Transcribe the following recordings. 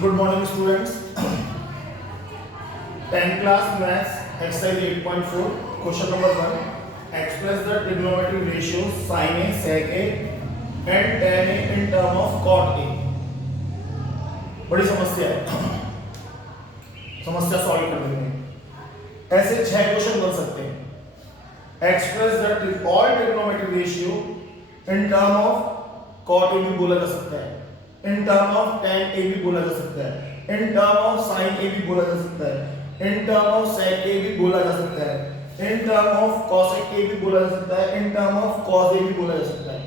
Good morning, students. 10th class maths exercise 8.4 question number 1. Express the trigonometric ratios sin A, sec A and tan A in term of cot A. बड़ी समस्या है, समस्या solve कर देंगे। ऐसे 6 question बन सकते हैं। Express the all trigonometric ratio in term of cot A भी बोला जा सकता है, in term of tan A भी बोला जा सकता है, in term of sin A भी बोला जा सकता है, in term of sec A भी बोला जा सकता है, in term of cosec A भी बोला जा सकता है, in term of cos A भी बोला जा सकता है।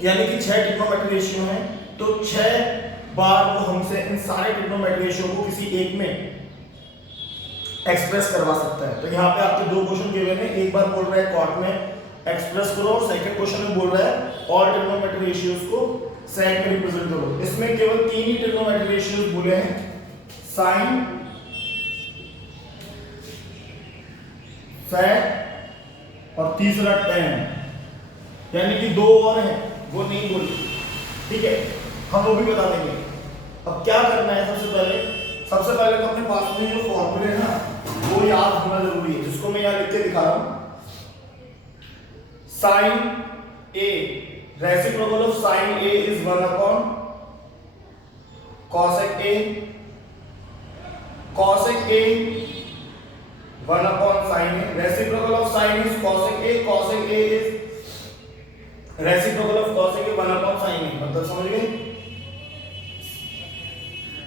यानी कि 6 ट्रिग्नोमेट्रिक रेशियो हैं, तो 6 बार वो हमसे इन सारे ट्रिग्नोमेट्रिक रेशियो को किसी एक में एक्सप्रेस करवा सकता है। तो यहाँ पे आपके दो क्वेश्चन गिवन है, एक बार बोल रहा है कॉट में एक्सप्रेस करो और सेकंड क्वेश्चन में बोल रहा है ऑल ट्रिग्नोमेट्रिक रेशियोज को सेक में रिप्रेजेंट करो। इसमें केवल 3 ही ट्रिग्नोमेट्रिक रेशियोज बोले हैं, साइन, सेक और तीसरा tan, यानी कि 2 और हैं वो नहीं बोले। ठीक है, हम वो भी बता देंगे। अब क्या करना है, सबसे पहले तो अपने पास में जो फॉर्मूले है ना वो याद होना जरूरी है, जिसको मैं यहाँ लिख के दिखा रहा हूं। Sine A, reciprocal of sine A is 1 upon cosec A, cosec A 1 upon sin A, reciprocal of sin is cosec A is reciprocal of cosec A 1 upon sin A. मतलब समझ गए,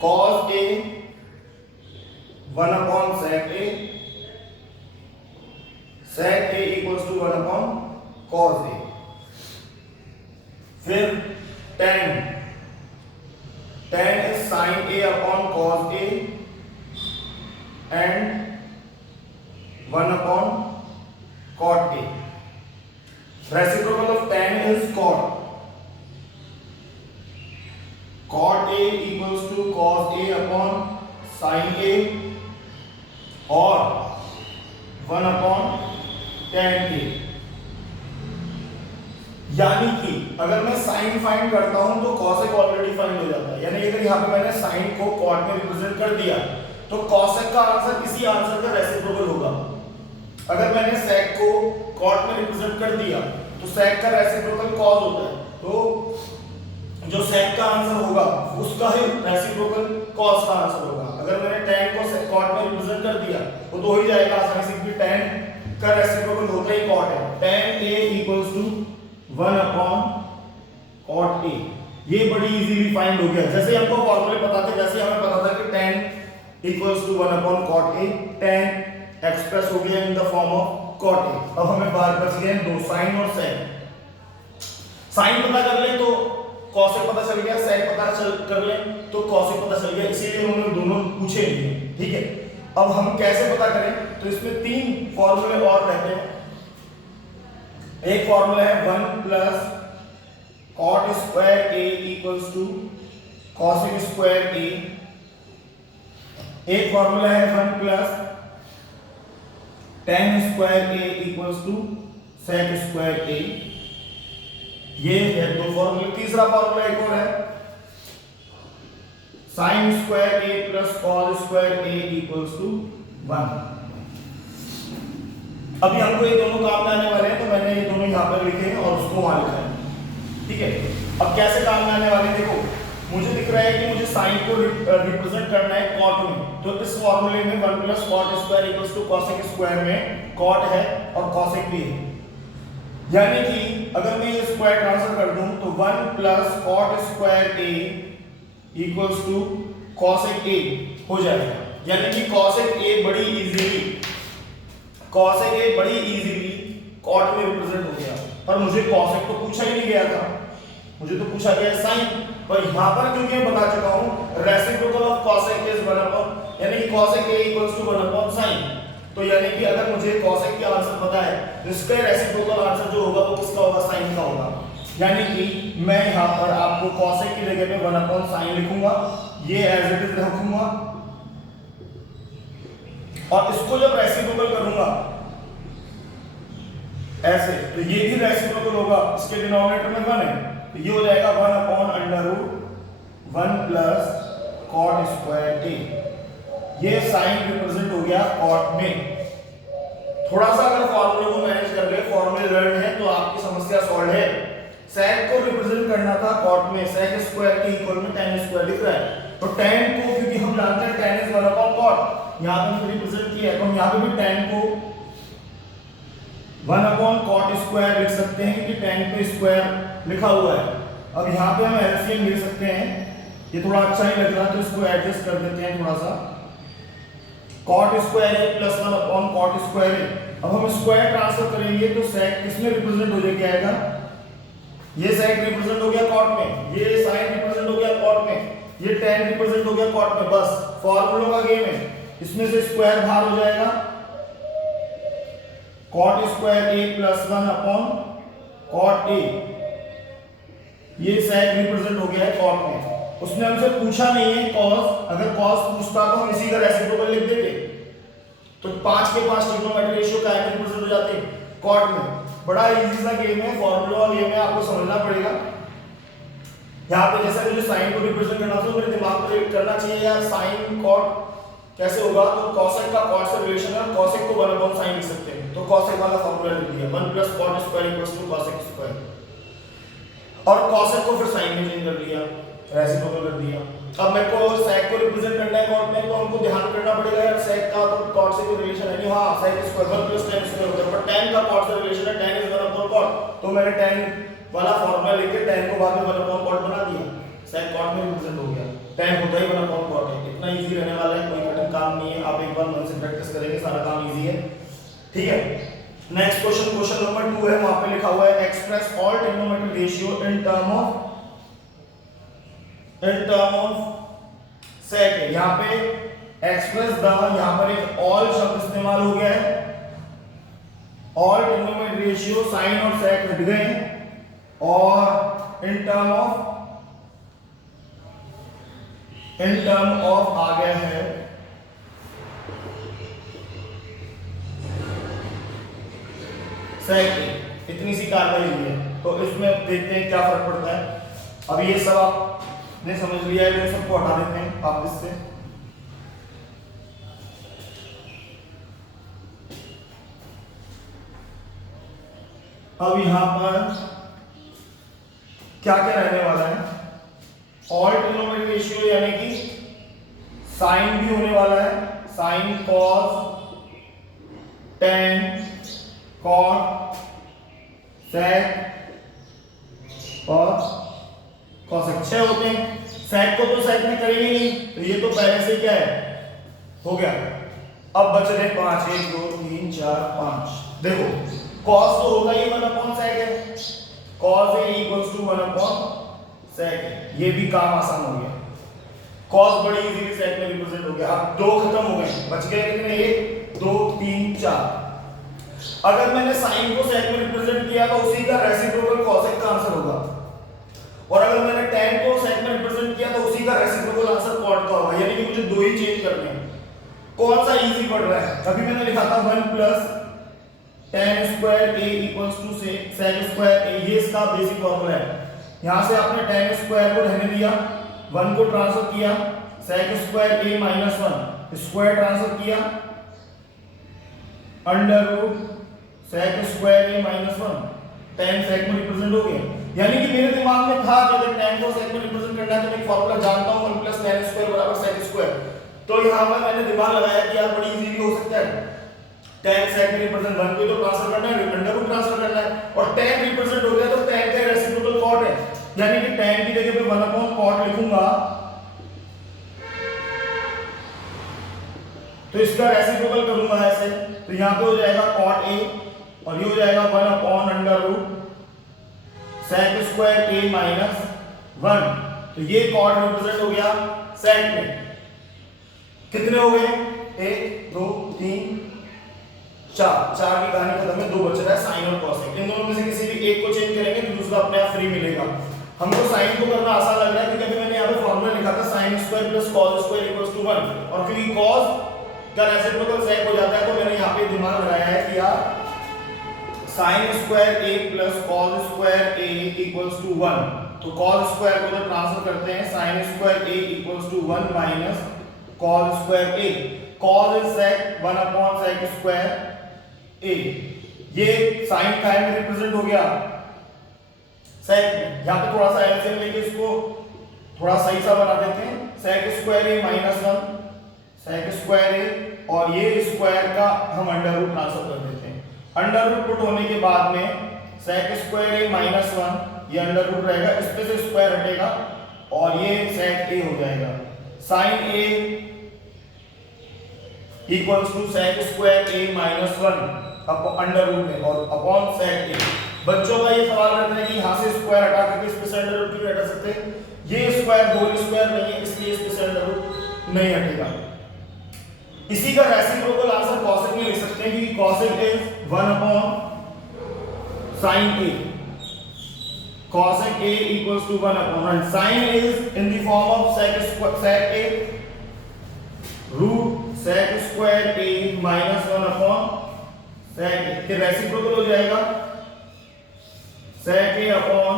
cos a 1 upon sec a, sec a equals to 1 upon cos a। फिर tan is sin a upon cos a and 1 upon cot a। Reciprocal of tan is cot a equals to cos a upon sin a और 1 upon tan a। यानी कि अगर मैं sin find करता हूं तो cosec already find हो जाता है। यानी अगर यहां पे मैंने sin को cot में रिप्रेजेंट कर दिया तो cosec का आंसर इसी आंसर का रेसिप्रोकल होगा। अगर मैंने sec को cot में रिप्रेजेंट कर दिया तो sec का रेसिप्रोकल cos होता है, तो जो sec का आंसर होगा उसका ही रेसिप्रोकल cos का आंसर होगा। अगर मैंने tan को cot में रिप्रेजेंट कर दिया तो दो ही जाएगा आसानी से, क्योंकि tan का रेसिप्रोकल होता ही cot है। tan a equals to 1 upon cot a, ये बड़ी इजीली फाइंड हो गया। जैसे हमको फॉर्मूले पता थे, जैसे हमें पता था कि tan equals to 1 upon cot a, tan express हो गया in the form of cot a। अब हमें बाहर बच गए दो, sin और sec। sin पता कर ले तो cosec पता चल गया, sec पता कर ले तो cosec पता चल गया, इसीलिए उन्होंने दोनों पूछे नहीं। ठीक है, अब हम कैसे पता करें, तो इसमें 3 फॉर्मूले और रहते हैं। एक फॉर्मूला है 1 plus cot square a equals to cosec square a, एक फॉर्मूला है 1 plus tan square a equals to sec square a। ये है 2 फॉर्मूले। तीसरा फॉर्मूला एक और है, sin square a plus cos square a equals to 1। अभी हमको ये दोनों काम में आने वाले हैं, तो मैंने ये दोनों यहाँ पर लिखे हैं और उसको वहां लिखा है। ठीक है, अब कैसे काम में आने वाले हैं, देखो मुझे दिख रहा है कि मुझे sin को रिप्रेजेंट करना है cot में, तो इस फॉर्मूले में 1 plus cot square equals to cosec square में cot है और cosec भी है। यानी कि अगर मैं ये स्क्वायर ट्रांसफर कर दूं तो 1 plus cot square a equals to cosec a हो जाएगा। यानी कि cosec a बड़ी इजीली cot में रिप्रेजेंट हो गया। पर मुझे cosec तो पूछा ही नहीं गया था, मुझे तो पूछा गया sin। पर यहाँ पर क्योंकि मैं बता चुका हूँ reciprocal of cosec is 1 upon, यानी कि cosec a equals to 1 upon sin। तो यानी कि अगर मुझे cosec का आंसर पता है तो इसका रेसिप्रोकल आंसर जो होगा वो किसका होगा, sin का होगा। यानी कि मैं यहाँ पर आपको cosec की जगह पे 1 अपॉन sin लिखूंगा, ये एज इट इज रखूंगा और इसको जब रेसिप्रोकल करूंगा ऐसे, तो ये भी रेसिप्रोकल होगा, इसके डिनोमिनेटर में 1 है, तो ये हो जाएगा 1 upon under root 1 plus cot square A. ये साइन रिप्रेजेंट हो गया कॉट में। थोड़ा सा अगर फॉर्मूले को मैनेज कर ले, फॉर्मूले लर्न है तो आपकी समस्या सॉल्व है। sec को रिप्रेजेंट करना था कॉट में, sec स्क्वायर के इक्वल में tan स्क्वायर लिख रहा है, तो tan को क्योंकि हम जानते हैं tan इज 1/cot, यहां पे हमने रिप्रेजेंट किया है तो हम यहां पे भी tan को 1/cot स्क्वायर लिख सकते हैं क्योंकि tan पे स्क्वायर लिखा हुआ है। अब यहां पे हम एलसीएम ले सकते हैं, ये थोड़ा अच्छा ही लग रहा है तो इसको एडजस्ट कर देते हैं थोड़ा सा। cot स्क्वायर है प्लस 1/cot स्क्वायर है। अब हम स्क्वायर ट्रांसफर करेंगे तो sec किसमें रिप्रेजेंट हो जाएगा, आएगा ये sec रिप्रेजेंट हो गया cot में, ये sin रिप्रेजेंट हो गया cot में, ये tan रिप्रेजेंट हो गया cot में। बस फॉर्मूलों का गेम है, इसमें से स्क्वायर बाहर हो जाएगा, cot square a plus 1/cot a, ये sec रिप्रेजेंट हो गया है cot में। उसने हमसे पूछा नहीं है cos, अगर cos पूछता तो हम इसी का रेसिप्रोकल लिख देते, तो 5 के 5 ट्रिग्नोमेट्रिक रेशियो का रिप्रेजेंट हो जाते cot में। बड़ा इजी सा गेम है, फॉर्मूला गेम है, आपको समझना पड़ेगा। यहाँ पे जैसा मुझे साइन को रिप्रेजेंट करना था तो मेरे दिमाग में करना चाहिए यार साइन कॉट कैसे होगा, तो cosec का cot से रिलेशन है, cosec को 1/sin लिख सकते हैं, तो cosec वाला फॉर्मूला लिख दिया 1 + cot स्क्वायर = cosec स्क्वायर, और cosec को फिर sin में चेंज कर दिया, रेसिप्रोकल कर दिया। अब मेरे को sec को रिप्रेजेंट करना है cot में, तो हमको ध्यान करना पड़ेगा यार sec का तो cot से कोई रिलेशन है नहीं, हां sec स्क्वायर 1 + tan स्क्वायर होता है, पर tan का cot से रिलेशन है, tan इज 1/cot, तो मैंने tan वाला फॉर्मूला लेके tan को बाद में 1/cot बना दिया, sec cot में रिप्रेजेंट हो गया, tan होता ही 1/cot है। इतना इजी रहने वाला है, कोई कठिन काम नहीं है, आप एक बार मन से प्रैक्टिस करेंगे सारा काम इजी है, ठीक है। नेक्स्ट क्वेश्चन, क्वेश्चन नंबर 2 है, वहां पे लिखा हुआ है express all trigonometric ratio in term of sec है। यहाँ पे एक्सप्रेस द, यहाँ पर एक ऑल शब्द इस्तेमाल हो गया है, ऑल ट्रिग्नोमेट्रिक रेशियो साइन और sec हट गए और इन टर्म ऑफ आ गया है sec। इतनी सी कार्रवाई हुई है, तो इसमें देखते हैं क्या फर्क पड़ता है। अब ये सब आपने समझ लिया है, तो सबको हटा देते हैं वापस से। अब यहां पर क्या क्या रहने वाला है, ऑल ट्रिग्नोमेट्रिक रेशियो यानी कि साइन भी होने वाला है, sign cos tan cot sec और cosec 6 होते हैं। sec को तो sec में करेंगे नहीं, तो ये तो पहले से क्या है हो गया। अब बच रहे 5, 1 2 3 4 5। देखो cos तो होगा ही 1/sec है, cos a = 1/sec, ये भी काम आसान हो गया, cos बड़ी इजीली sec में रिप्रेजेंट हो गया। अब 2 खत्म हो गए, बच गए कितने, 1 2 3 4। अगर मैंने sin को sec में रिप्रेजेंट किया तो उसी का रेसिप्रोकल cosec का आंसर होगा, और अगर मैंने tan को sec में रिप्रेजेंट किया तो उसी का रेसिप्रोकल आंसर cot का होगा, यानी कि मुझे दो ही चेंज करने हैं। कौन सा इजी पड़ रहा है, अभी मैंने लिखा था 1 + tan square a = sec square a, ये इसका बेसिक फॉर्मूला है। यहां से आपने tan स्क्वायर को रहने दिया, 1 को ट्रांसफर किया, sec square a - 1 square transfer किया, √sec square a - 1 tan sec में रिप्रेजेंट हो गया। यानी कि मेरे दिमाग में था कि अगर tan को sec में रिप्रेजेंट करना है तो मैं फॉर्मूला जानता हूं 1 + tan स्क्वायर = sec स्क्वायर, तो यहां पर मैंने दिमाग लगाया कि यार बड़ी इजीली हो सकता है, tan sec में रिप्रेजेंट 1 को तो ट्रांसफर करना है, √, ट्रांसफर करना है, और tan रिप्रेजेंट हो गया तो tan का रेसिप्रोकल cot है, यानी कि tan की जगह पे 1/cot लिखूंगा, तो इसका रेसिप्रोकल करूंगा ऐसे, तो यहां पे हो जाएगा cot a और ये हो जाएगा 1/√sec स्क्वायर a - 1, तो ये cot रिप्रेजेंट हो गया sec में। कितने हो गए, 1 2 3 4, 4 की कहानी खत्म है, 2 बच रहा है साइन और cosec। इन दोनों में से किसी भी एक को चेंज करेंगे तो दूसरा अपने आप फ्री मिलेगा। हमको साइन को करना आसान लग रहा है क्योंकि अभी मैंने यहाँ पे फॉर्मूला लिखा था sin स्क्वायर + cos स्क्वायर = 1, और क्योंकि cos का रेसिप्रोकल sec हो जाता है तो मैंने यहाँ पे दिमाग लगाया है कि यार sin square a + cos square a = 1, तो cos स्क्वायर को तो ट्रांसफर करते हैं sin square a equals to 1 minus cos square a। cos is sec 1 upon sec square a। ये sin काय में रिप्रेजेंट हो गया sec में। यहां पे थोड़ा सा एलसीएम लेके इसको थोड़ा सही सा बना देते हैं। sec square a minus 1 sec square a और ये स्क्वायर का हम अंडर रूट ट्रांसफर कर देते हैं। अंडर रूट पुट होने के बाद में sec स्क्वायर a माइनस 1 ये अंडर रूट रहेगा, इस पे से स्क्वायर हटेगा और ये sec a हो जाएगा। sin a equals to sec square a minus 1 अब अंडर रूट में और अपॉन sec a। बच्चों का ये सवाल रहता है कि यहां से स्क्वायर हटा करके इस पे से अंडर रूट क्यों हटा सकते हैं? ये स्क्वायर होल स्क्वायर नहीं है इसलिए इस पे से अंडर रूट नहीं हटेगा। इसी का रेसिप्रोकल आंसर cosec में लिख सकते हैं क्योंकि cosec is 1 upon sin a। cosec a equals to 1 upon and sin is in the form of sec a root sec square a minus 1 upon sec a के रेसिप्रोकल हो जाएगा sec a upon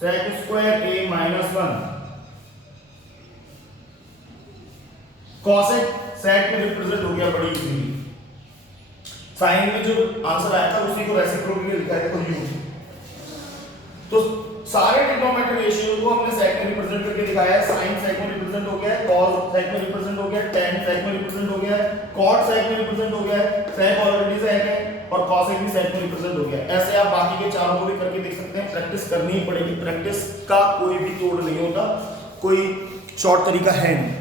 sec square a minus 1। cosec sec में represent हो गया बड़ी easily. sin में जो answer आया था उसी को रेसिप्रोकल में लिखा है देखो u। तो सारे ट्रिग्नोमेट्रिक रेशियो को हमने sec में रिप्रेजेंट करके दिखाया है। sin sec में रिप्रेजेंट हो गया है, cos sec में रिप्रेजेंट हो गया है, tan sec में रिप्रेजेंट हो गया है, cot sec में रिप्रेजेंट हो गया है, sec ऑलरेडी sec है और cosec भी sec में रिप्रेजेंट हो गया है। ऐसे आप बाकी के चारों को भी करके देख सकते हैं। प्रैक्टिस करनी ही पड़ेगी, प्रैक्टिस का कोई भी तोड़ नहीं होता, कोई शॉर्ट तरीका है नहीं।